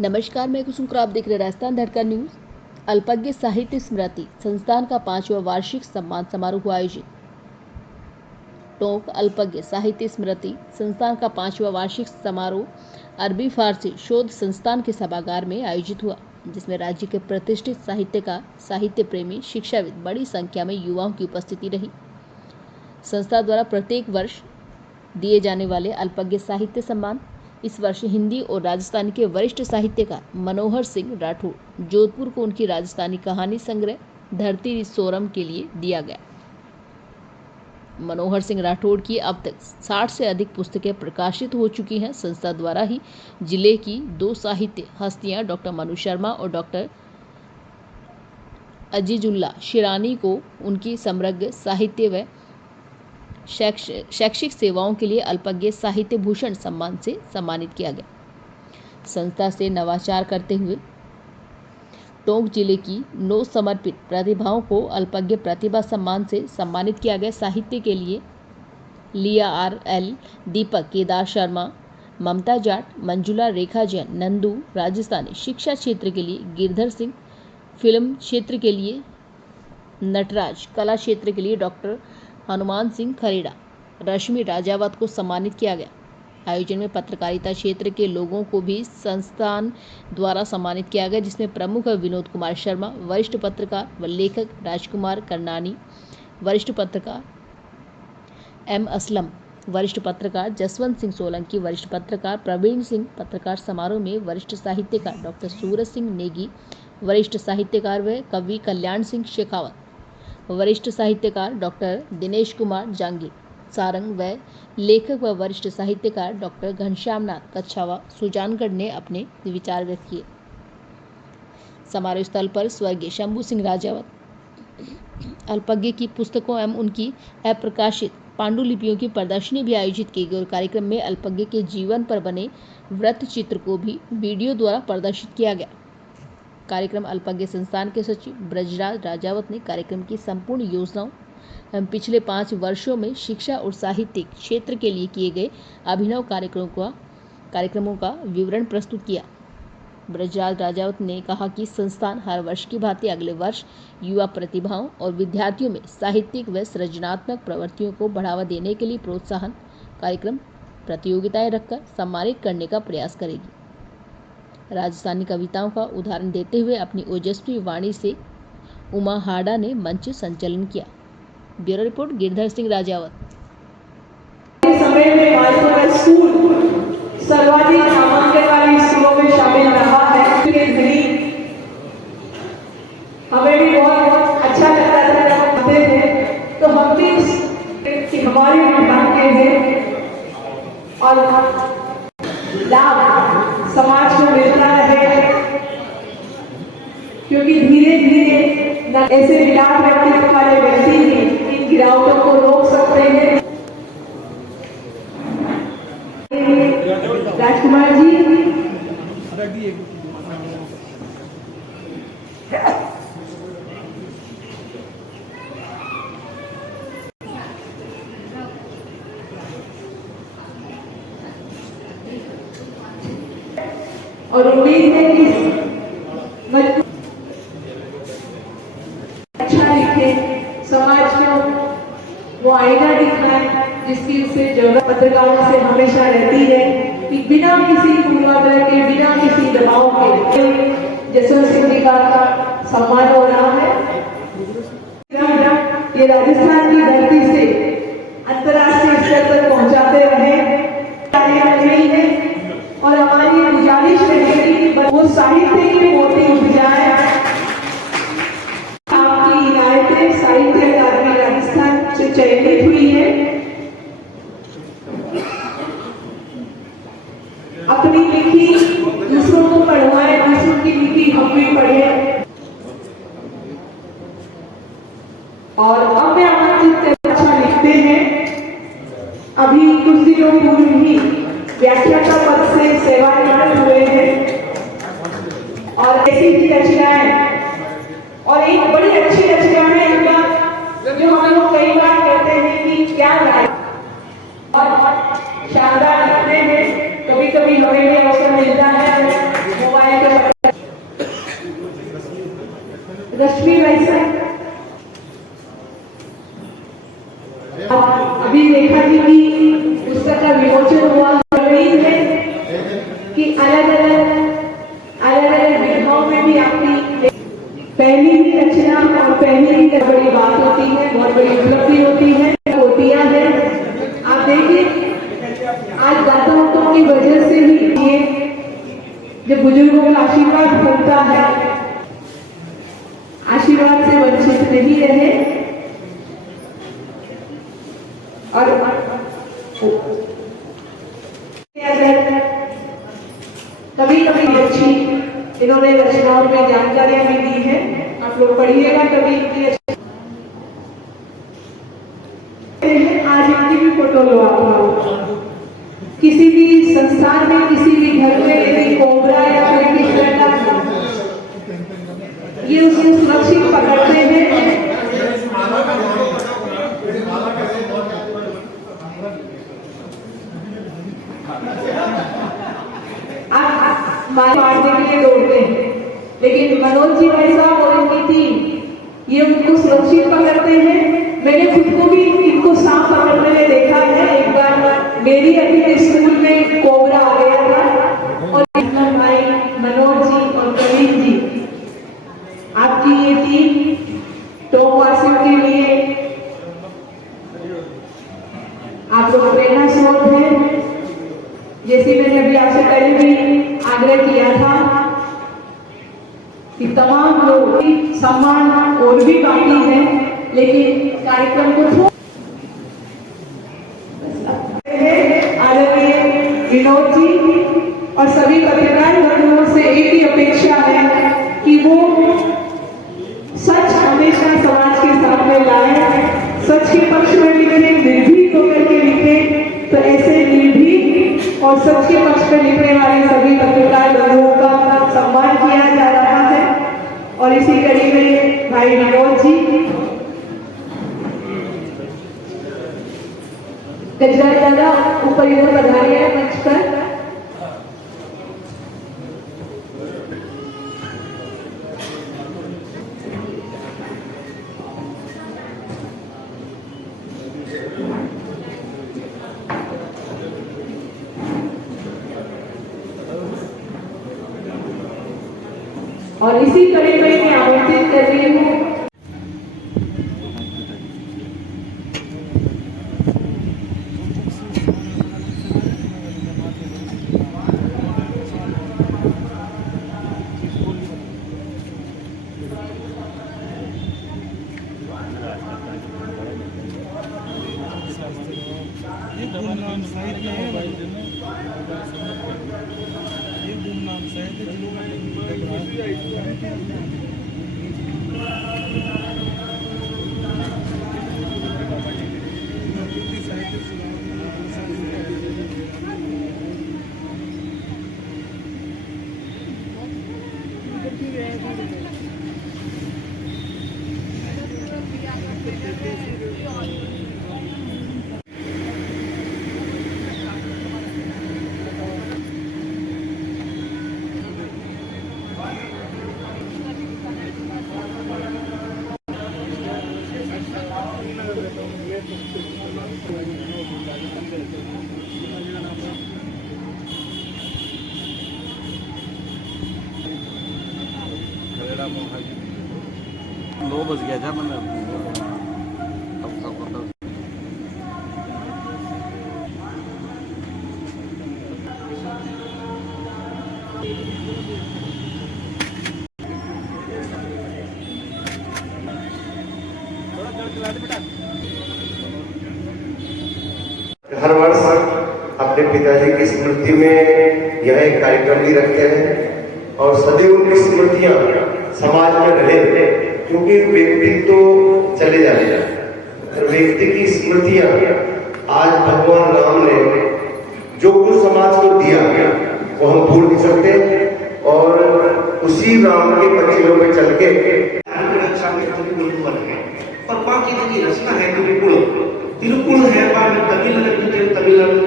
नमस्कार, मैं कुसुम और आप देख रहे हैं राजस्थान धड़कन न्यूज। अल्पज्ञ साहित्य स्मृति संस्थान का 5वां वार्षिक सम्मान समारोह आयोजित। टोंक अल्पज्ञ साहित्य स्मृति संस्थान का 5वां वार्षिक समारोह अरबी फारसी शोध संस्थान के सभागार में आयोजित हुआ, जिसमें राज्य के प्रतिष्ठित साहित्यकार, साहित्य प्रेमी, शिक्षाविद बड़ी संख्या में युवाओं की उपस्थिति रही। संस्था द्वारा प्रत्येक वर्ष दिए जाने वाले अल्पज्ञ साहित्य सम्मान इस वर्ष हिंदी और राजस्थानी के वरिष्ठ साहित्यकार मनोहर सिंह राठौड़ जोधपुर को उनकी राजस्थानी कहानी संग्रह धरती सोरम के लिए दिया गया। मनोहर सिंह राठौड़ की अब तक 60 से अधिक पुस्तकें प्रकाशित हो चुकी हैं। संस्था द्वारा ही जिले की 2 साहित्य हस्तियां डॉक्टर मनु शर्मा और डॉक्टर अजीजुल्ला शिरानी को उनकी समग्र साहित्य व शैक्षिक सेवाओं के लिए अल्पज्ञ साहित्य भूषण सम्मान से सम्मानित किया गया। संस्था से नवाचार करते हुए टोंक जिले की 9 समर्पित प्रतिभाओं को अल्पज्ञ प्रतिभा सम्मान से सम्मानित किया गया। साहित्य के लिए लिया RL, दीपक, केदार शर्मा, ममता जाट, मंजुला, रेखा जैन, नंदू राजस्थानी, शिक्षा क्षेत्र के लिए गिरधर सिंह, फिल्म क्षेत्र के लिए नटराज, कला क्षेत्र के लिए डॉक्टर हनुमान सिंह खरेड़ा, रश्मि राजावत को सम्मानित किया गया। आयोजन में पत्रकारिता क्षेत्र के लोगों को भी संस्थान द्वारा सम्मानित किया गया, जिसमें प्रमुख विनोद कुमार शर्मा, वरिष्ठ पत्रकार व लेखक राजकुमार करनानी, वरिष्ठ पत्रकार M असलम, वरिष्ठ पत्रकार जसवंत सिंह सोलंकी, वरिष्ठ पत्रकार प्रवीण सिंह। पत्रकार समारोह में वरिष्ठ साहित्यकार डॉक्टर सूरज सिंह नेगी, वरिष्ठ साहित्यकार व कवि कल्याण सिंह शेखावत, वरिष्ठ साहित्यकार डॉक्टर दिनेश कुमार जांगीर सारंग व लेखक व वरिष्ठ साहित्यकार डॉक्टर घनश्यामनाथ कच्छावा सुजानगढ़ ने अपने विचार व्यक्त किए। समारोह स्थल पर स्वर्गीय शंभू सिंह राजावत अल्पज्ञ की पुस्तकों एवं उनकी अप्रकाशित पांडुलिपियों की प्रदर्शनी भी आयोजित की गई और कार्यक्रम में अल्पज्ञ के जीवन पर बने वृत्त चित्र को भी वीडियो द्वारा प्रदर्शित किया गया। कार्यक्रम अल्पज्ञ संस्थान के सचिव ब्रजराज राजावत ने कार्यक्रम की संपूर्ण योजनाओं एवं पिछले 5 वर्षों में शिक्षा और साहित्यिक क्षेत्र के लिए किए गए अभिनव कार्यक्रमों का विवरण प्रस्तुत किया। ब्रजराज राजावत ने कहा कि संस्थान हर वर्ष की भांति अगले वर्ष युवा प्रतिभाओं और विद्यार्थियों में साहित्यिक व सृजनात्मक प्रवृत्तियों को बढ़ावा देने के लिए प्रोत्साहन कार्यक्रम, प्रतियोगिताएं रखकर सम्मानित करने का प्रयास करेगी। राजस्थानी कविताओं का उदाहरण देते हुए अपनी ओजस्वी वाणी से उमा हाडा ने मंच संचालन किया। Bureau report Girdhar Singh Rajawat. समय में मालपुरा स्कूल सर्वाधिक नामांकन वाली स्कूलों में शामिल रहा है। हमें भी बहुत अच्छा लगता था जब हम पढ़ते थे, तो हम भी हमारे विभाग के हैं और लाभ समाज को मिलता रहे, क्योंकि धीरे धीरे ऐसे विराट व्यक्तित्व वाले व्यक्ति ही इन गिरावटों को रोक सकते हैं। राजकुमार जी, और उम्मीद है कि अच्छा लिखे, समाज को वो आईना दिखाए जिसकी उसे जरूरत पत्रकारों से हमेशा रहती है, कि बिना किसी पूर्वाग्रह के, बिना किसी दबाव के जसवंत सिंह जी का सम्मान हो रहा है। ये राजस्थान की धरती से अंतर्राष्ट्रीय स्तर तक पहुंचाते रहे और हमारी गुजारिश रहेगी कि वो साहित्य की मोती उठ जाए। आपकी इनायतें साहित्य अकादमी राजस्थान से चयनित हुई है। अपनी लिखी दूसरों को पढ़वाए, दूसरों की लिखी हम भी पढ़े। और अब मैं आमंत्रित अच्छा लिखते हैं। अभी कुछ दिनों पूर्व ही व्याख्याता पद से सेवानिवृत्त हुए हैं और ऐसी ही रचनाएं, और एक बड़ी अच्छी रचना है इनका, जो हम लोग कई बार कहते हैं कि क्या राय और शानदार लिखते हैं। कभी कभी हमें भी अवसर मिलता है मोबाइल रश्मि वैसा अभी रेखा जी की पुस्तक का विमोचन हुआ है कि अलग अलग विधाओं में भी आपकी पहली ही रचना और पहली ही बड़ी बात होती है, बहुत बड़ी उपलब्धि होती है, होतियां है। आप देखिए आज दाताओं की वजह से ही ये जब बुजुर्गों का आशीर्वाद मिलता है, आशीर्वाद से वंचित नहीं रहे। और कभी कभी अच्छी इन्होंने रचनाओं में जानकारियां भी दी है, आप लोग पढ़िएगा कभी इनकी। आज इनकी भी फोटो लो आप लोग। किसी भी संस्थान में, किसी भी घर में यदि कोबरा या फिर किस तरह का ये उसे सुरक्षित पकड़ते हैं। मारने के लिए दौड़ते हैं, लेकिन मनोज जी भाई साहब और इनकी टीम ये उनको सुरक्षित पकड़ते हैं। मैंने खुद को भी इनको सांप पकड़ने में देखा है। एक बार मेरी अभी स्कूल में कोबरा आ गया था और भाई मनोज जी और करीम जी, आपकी ये टीम टोकवासियों के लिए आप लोग प्रेरणा स्रोत है। जैसे मैंने अभी आपसे पहले भी आग्रह किया था कि तमाम लोग सम्मान और भी बाकी है, लेकिन कार्यक्रम को आदरणीय विनोद जी और सभी पत्रकार बंधुओं से एक ही अपेक्षा है कि वो सच हमेशा समाज के सामने लाए, सच के पक्ष में लिखे, निर्भीक होकर के लिखे। तो ऐसे निर्भीक और सच के पक्ष में लिखने वाले सभी पत्रकार बंधुओं का सम्मान किया जा रहा है। और इसी कड़ी में भाई विनोद जी गजरा दादा ऊपर इधर पधारे हैं मंच पर। और इसी कड़ी में मैं आमंत्रित कर रही हूँ दो बज गया था मतलब हर वर्ष अपने पिताजी की स्मृति में यह एक कार्यक्रम भी रखते हैं और सदैव उनकी स्मृतियां समाज में रहे, क्योंकि व्यक्ति तो चले जाते हैं, व्यक्ति की स्मृतियां आज भगवान राम ने जो कुछ समाज को दिया वो हम भूल नहीं सकते। और उसी राम के पक्षियों में चल के रक्षा में और बाकी की रचना है तिरुकुल है तमिलनाडु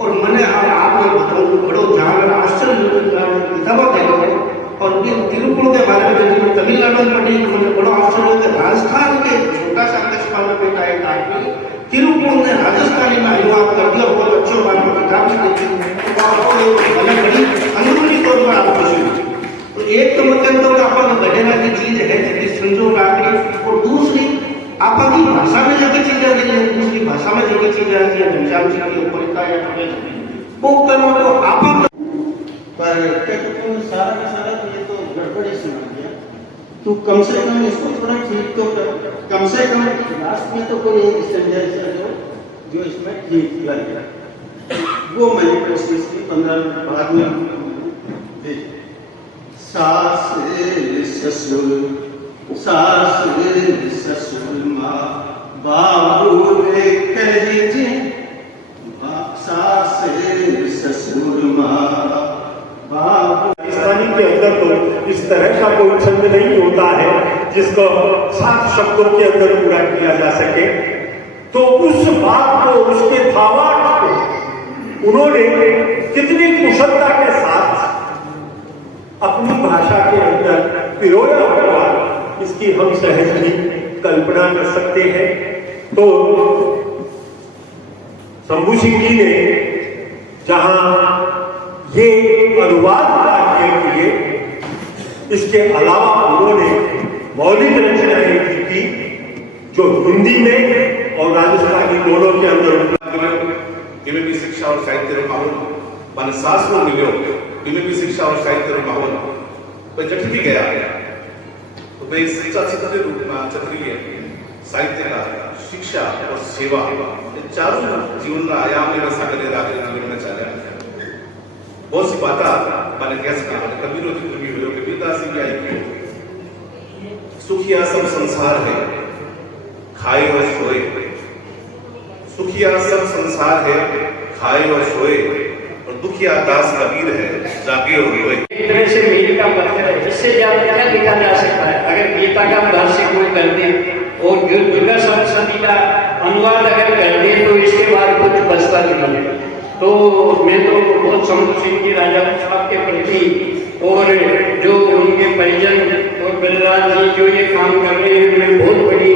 और मैंने आप बताऊँ बड़ो ध्यान आश्चर्य और तिरुपुर के बारे में जब तमिलनाडु में पढ़ी तो मुझे बड़ा आश्चर्य हुआ कि राजस्थान के छोटा सा अध्यक्ष पाल बेटा एक आदमी तिरुपुर ने राजस्थानी में अनुवाद कर दिया, बहुत अच्छे बात को किताब में देखी और अलग बड़ी अंदरूनी तौर पर आपको खुशी हुई। तो एक तो मतलब तो अपन घटेगा की चीज है जिसकी संजोग आगे, और दूसरी आपकी भाषा में जो चीजें आ रही है, दूसरी भाषा में जो चीजें आ रही है, घनश्याम जी की उपरिता या वो करो तो आप पर सारा का सारा तो ये तो गड़बड़ी सुना दिया, तो कम से कम इसको थोड़ा ठीक तो कर, कम से कम लास्ट में तो कोई एक सेंटेंस है जो इसमें ठीक किया गया, वो मैंने कोशिश की 15 मिनट बाद में। सास ससुर माँ बाबू रे कहीजे, सास ससुर माँ बाबू। पाकिस्तानी के अंदर तो इस तरह का कोई छंद नहीं होता है जिसको 7 शब्दों के अंदर पूरा किया जा सके। तो उस बात को, उसके भावार्थ को उन्होंने कितनी कुशलता के साथ अपनी भाषा के अंदर पिरोया हुआ, इसकी हम सहज ही कल्पना कर सकते हैं। तो शंभू सिंह जी ने जहां ये अनुवाद कार्य किए, इसके अलावा उन्होंने मौलिक रचनाएं की थी जो हिंदी में और राजस्थानी दोनों के अंदर की शिक्षा और साहित्य माहौल मन सास में मिलो की शिक्षा और साहित्य माहौल तो जटिल गया तो मैं शिक्षा क्षेत्र के रूप में क्षत्रिय साहित्य का शिक्षा और सेवा ये चारों जीवन आयाम में सागर जीवन में चल रहा है। बहुत सी बात मैंने कह सका कबीर के पिता से आई सुखिया सब संसार है खाए और सोए, सुखिया सब संसार है खाए और सोए, और दुखिया दास कबीर है जागे और रोए। एक तरह से मेरी का पत्र है, इससे ज्यादा क्या लिखा जा सकता है। अगर गीता का भाष्य कोई कर दे और दुर्गा सप्तशती का अनुवाद अगर कर दे तो इसके बाद कुछ बचता नहीं है। तो मैं तो बहुत शंभू सिंह जी राजा साहब के प्रति और जो उनके परिजन और बलराज जी जो ये काम कर रहे हैं, मैं बहुत बड़ी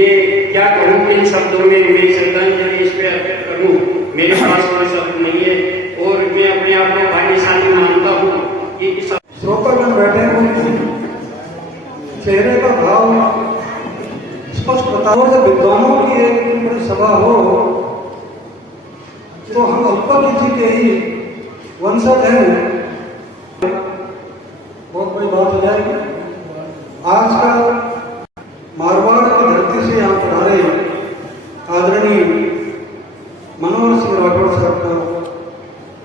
ये क्या कहूँ इन शब्दों में मेरी श्रद्धांजलि इस पे अर्पित करूँ। मेरे पास कोई शब्द नहीं है और मैं अपने आप को भाग्यशाली मानता हूँ कि इस श्रोतागण बैठे हुए चेहरे का भाव स्पष्ट बताओ। जब विद्वानों की एक बड़ी सभा हो तो हम अल्पज्ञ जी के ही वंशज हैं, बहुत बड़ी बात हो जाएगी। आज का मारवाड़ की धरती से यहाँ पधारे आदरणीय मनोहर सिंह राठौड़ साहब का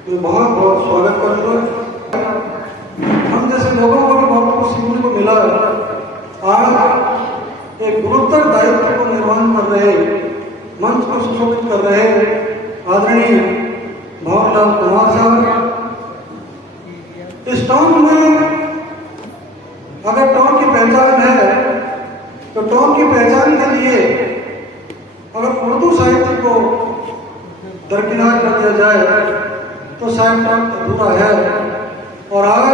मैं बहुत बहुत स्वागत करूँगा। हम जैसे लोगों को भी बहुत कुछ सीखने को मिला। आज एक गुरुतर दायित्व को निर्वहन कर रहे, मंच को सुशोभित कर रहे आदरणीय भंवरलाल कुमार साहब। इस टाउन में अगर टाउन की पहचान है तो टाउन की पहचान के लिए अगर उर्दू साहित्य को दरकिनार कर दिया जाए तो शायद टाउन अधूरा है। और आज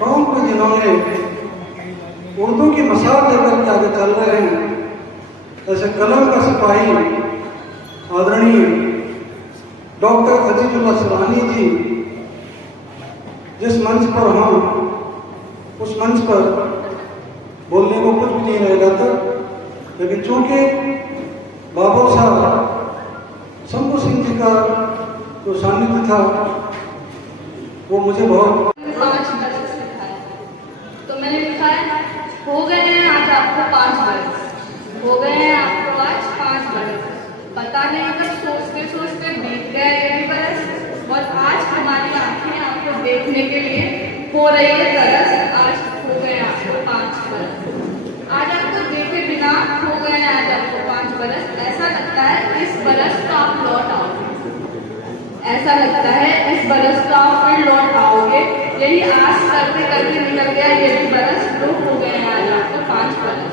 टाउन को जिन्होंने उर्दू की मसाल देकर के आगे चल रहे हैं, ऐसे कलम का सिपाही आदरणीय डॉक्टर अजीजुल्लाह सरानी जी, जिस मंच पर हम उस मंच पर बोलने को कुछ भी नहीं रह जाता, लेकिन चूंकि बाबा साहब शंभू सिंह जी का जो सानिध्य था वो मुझे बहुत 5 बरस लिखा है। तो मैंने लिखा है हो गए हैं आज आपको 5 बरस, हो गए हैं आपको आज 5 बरस, पता नहीं कब सोचते सोचते बीत गए ये भी बरस, और आज हमारी आंखें आपको देखने के लिए हो रही है तरस। आज हो गए आपको 5 बरस, आज आपको देखे बिना हो गए हैं आज आपको 5 बरस। ऐसा लगता है इस बरस तो आप लौट आओगे, ऐसा लगता है इस बरस तो आप फिर लौट आओगे। यही आस करते करते निकल गया ये भी बरस, तो हो गए हैं आज आपको 5 बरस।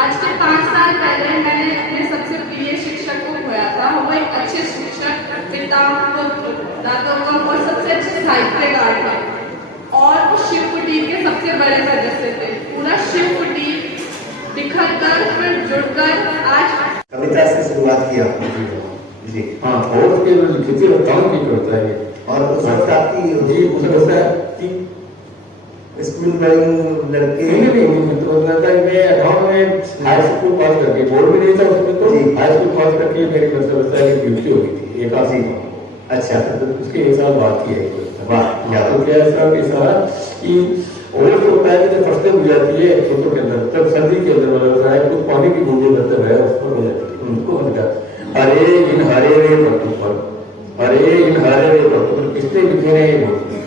आज के 5 साल पहले मैंने अपने सबसे प्रिय शिक्षक को खोया था। वो एक अच्छे शिक्षक, पिता, पुत्र, दादा और सबसे अच्छे साहित्यकार थे, और उस शिव कुटीर के सबसे से बड़े सदस्य थे। पूरा शिव कुटीर बिखर कर फिर जुड़कर आज कविता से शुरुआत की आपने जी हाँ, और उसके लिखित रचनाओं की करता है और उस वक्त आपकी जी मुझे लगता है कि स्कूल में लड़के नहीं तो लगता है मैं अठारह में हाई स्कूल पास करके बोर्ड भी नहीं था उसमें तो जी। हाई स्कूल पास करके मेरी मतलब है कि ड्यूटी हो गई थी 81 में। अच्छा तो उसके एक साल बाद की है वाह या तो क्या ऐसा कि सारा कि और होता है कि जब फसलें हो जाती है खेतों के अंदर तब सर्दी के अंदर मतलब होता है कुछ पानी की बूंदे मतलब है उस पर हो जाती है उनको मतलब अरे इन हरे रे पत्तों पर अरे इन हरे रे पत्तों पर किसने बिखेरे हैं मोती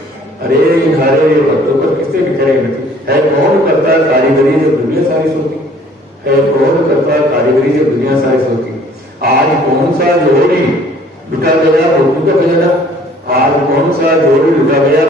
अरे इन हरे रे पत्तों पर किसने बिखेरे हैं मोती है कौन करता कारीगरी जब दुनिया सारी सोती है कौन करता कारीगरी जब दुनिया सारी सोती आज कौन सा जोड़ी लुटा गया मोती का खजाना आज कौन सा जोड़ी लुटा गया